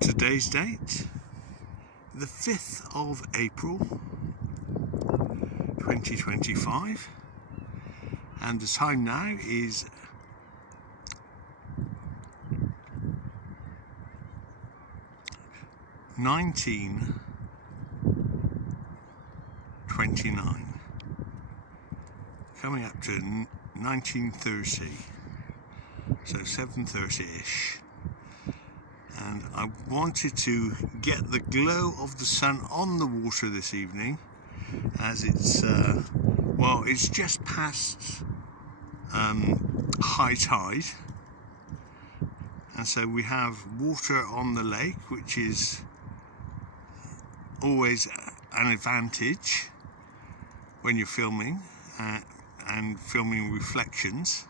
Today's date, the 5th of April 2025, and the time now is 19:29, coming up to 19:30, so 7:30ish. And I wanted to get the glow of the sun on the water this evening, as it's it's just past high tide, and so we have water on the lake, which is always an advantage when you're filming and filming reflections.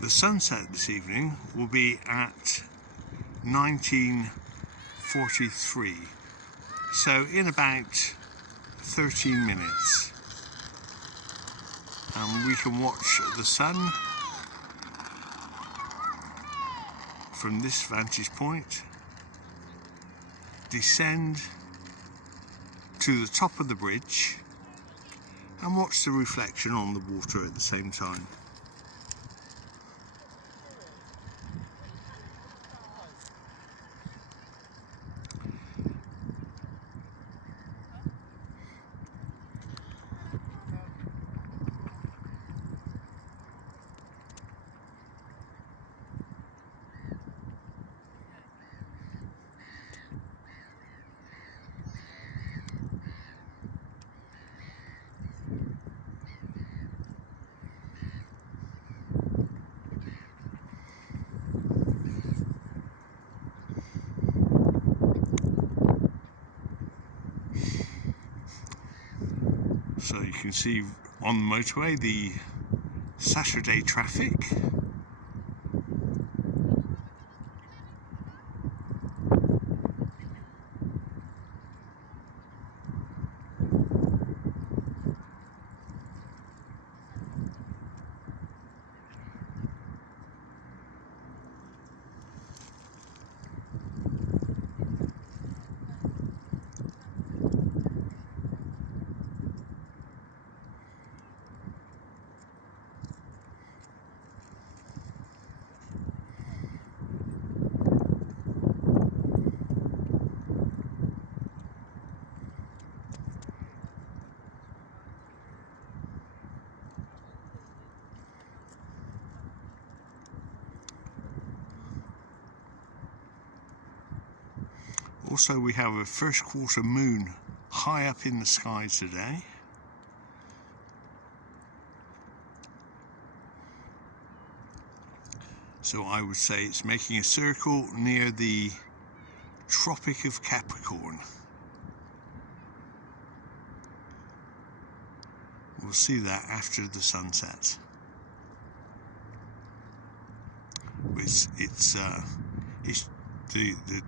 The sunset this evening will be at 19:43, so in about 13 minutes, and we can watch the sun from this vantage point descend to the top of the bridge and watch the reflection on the water at the same time. So you can see on the motorway the Saturday traffic. Also, we have a first quarter moon high up in the sky today. So I would say it's making a circle near the Tropic of Capricorn. We'll see that after the sunset.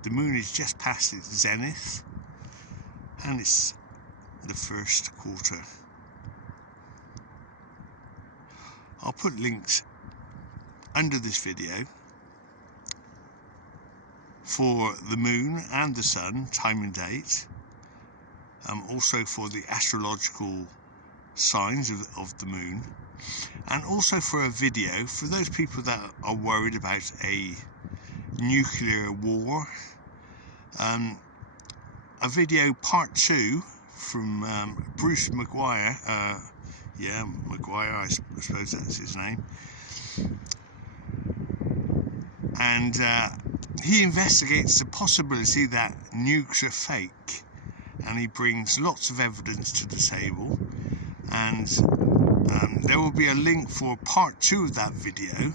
The moon is just past its zenith, and it's the first quarter. I'll put links under this video for the moon and the sun, time and date, also for the astrological signs of the moon, and also for a video for those people that are worried about a nuclear war. A video part 2 from Bruce Maguire, Maguire, I suppose that's his name, and he investigates the possibility that nukes are fake, and he brings lots of evidence to the table, and there will be a link for part 2 of that video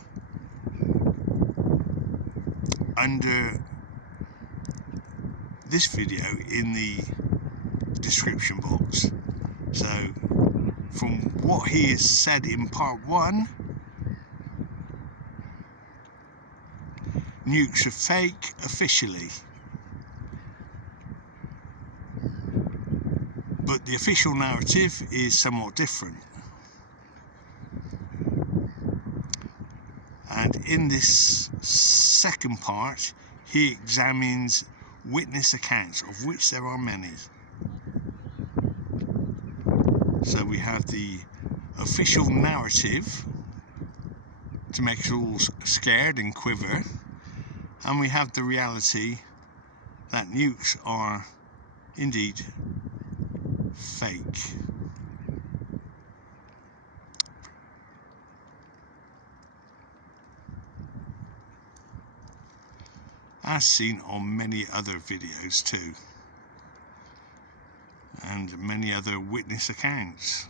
under this video in the description box. So from what he has said in part 1, nukes are fake officially, but the official narrative is somewhat different. in this second part, he examines witness accounts, of which there are many. So we have the official narrative to make us all scared and quiver, and we have the reality that nukes are indeed fake. As seen on many other videos too, and many other witness accounts.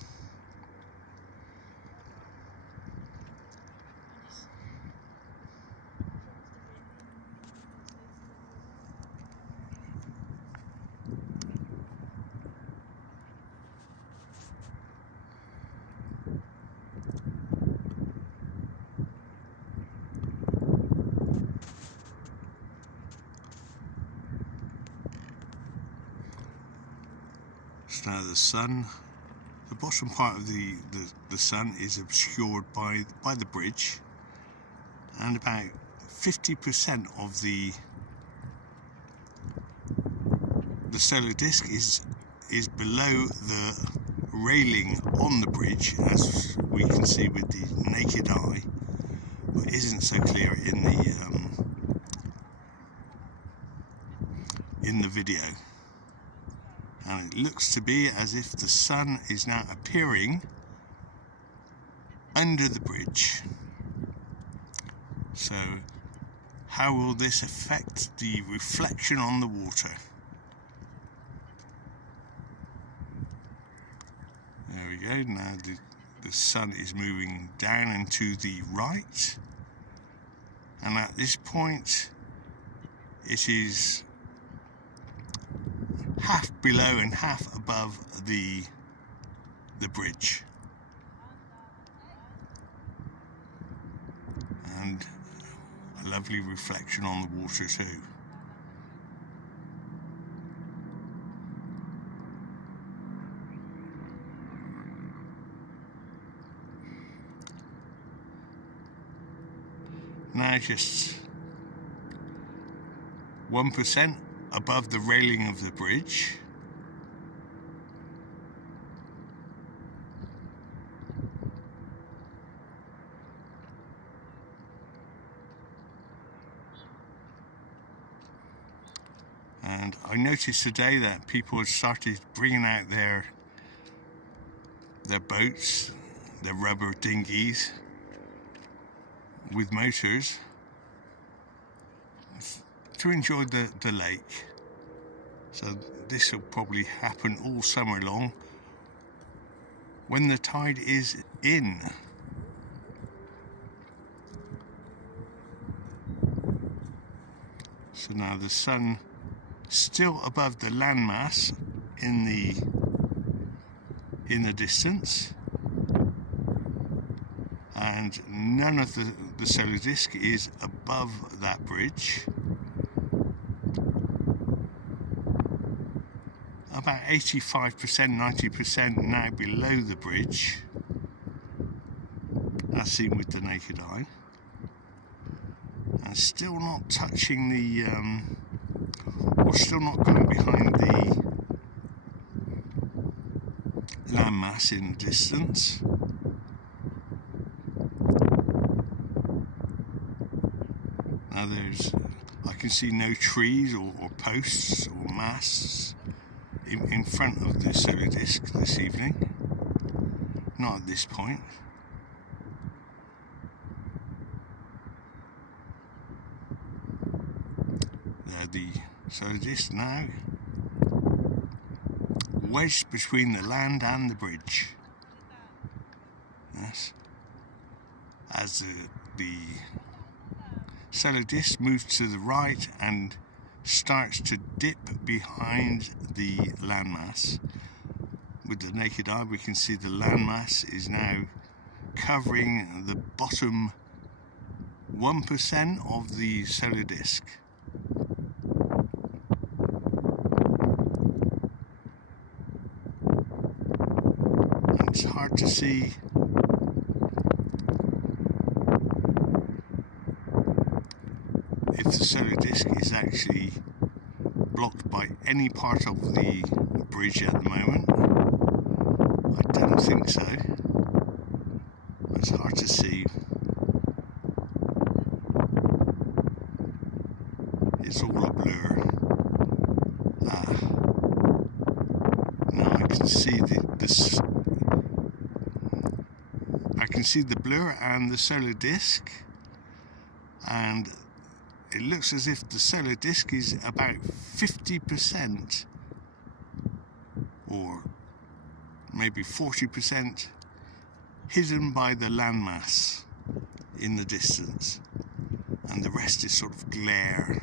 So now the sun, the bottom part of the sun is obscured by the bridge, and about 50% of the solar disk is below the railing on the bridge, as we can see with the naked eye, but isn't so clear in the video. And it looks to be as if the sun is now appearing under the bridge. So how will this affect the reflection on the water? There we go. Now the sun is moving down and to the right, and at this point it is half below and half above the bridge, and a lovely reflection on the water too. Now just 1% above the railing of the bridge. And I noticed today that people had started bringing out their boats, their rubber dinghies with motors to enjoy the lake. So this will probably happen all summer long when the tide is in. So now the sun still above the landmass in the distance, and none of the solar disk is above that bridge. About 85%, 90% now below the bridge, as seen with the naked eye, and still not touching or still not going behind the landmass in the distance. Now I can see no trees or posts or masts in front of the solar disk this evening, not at this point. There the solar disk now wedged between the land and the bridge. Yes, as the solar disk moves to the right and starts to dip behind the landmass. With the naked eye we can see the landmass is now covering the bottom 1% of the solar disk. And it's hard to see if the solar disk is actually blocked by any part of the bridge at the moment. I don't think so. It's hard to see. It's all a blur. Now I can see I can see the blur and the solar disk, and it looks as if the solar disk is about 50% or maybe 40% hidden by the landmass in the distance, and the rest is sort of glare.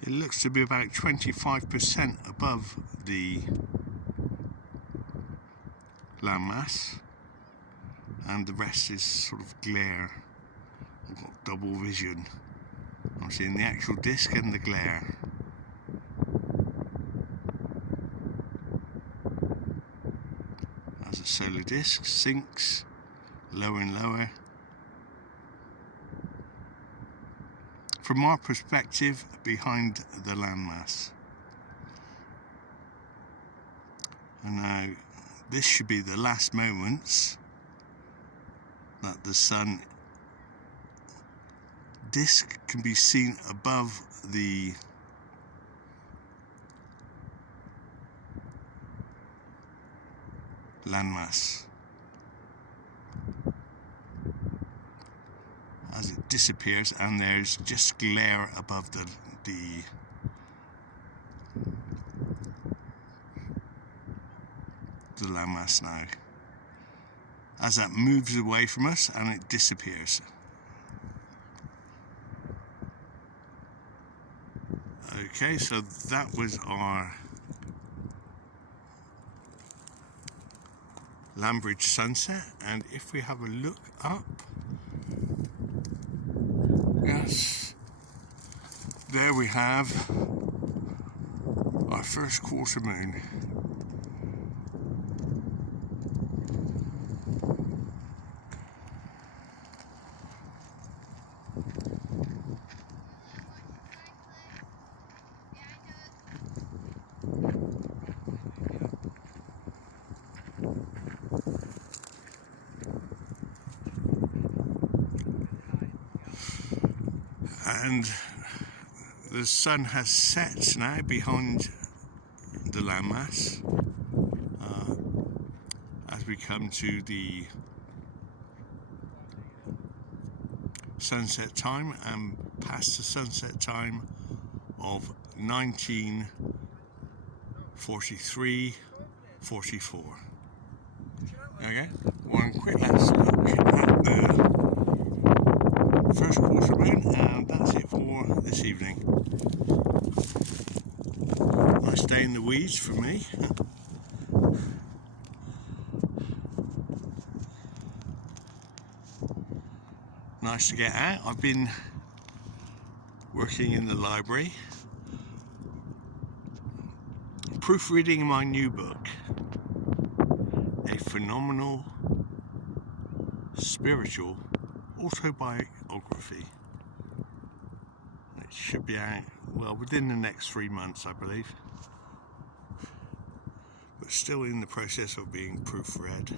It looks to be about 25% above the landmass, and the rest is sort of glare. I've got double vision. I'm seeing the actual disk and the glare. As the solar disk sinks lower and lower. From our perspective, behind the landmass. And now this should be the last moments that the sun disk can be seen above the landmass. As it disappears, and there's just glare above the landmass now, as that moves away from us and it disappears. Okay, so that was our Lambridge sunset, and if we have a look up, yes, there we have our first quarter moon. And the sun has set now behind the landmass as we come to the sunset time and past the sunset time of 19:43:44. Okay, one quick last look at the first quarter moon, and that's it for this evening. Nice day in the weeds for me. Nice to get out. I've been working in the library, proofreading my new book, a phenomenal spiritual autobiography. It should be out, well, within the next 3 months, I believe, but still in the process of being proofread.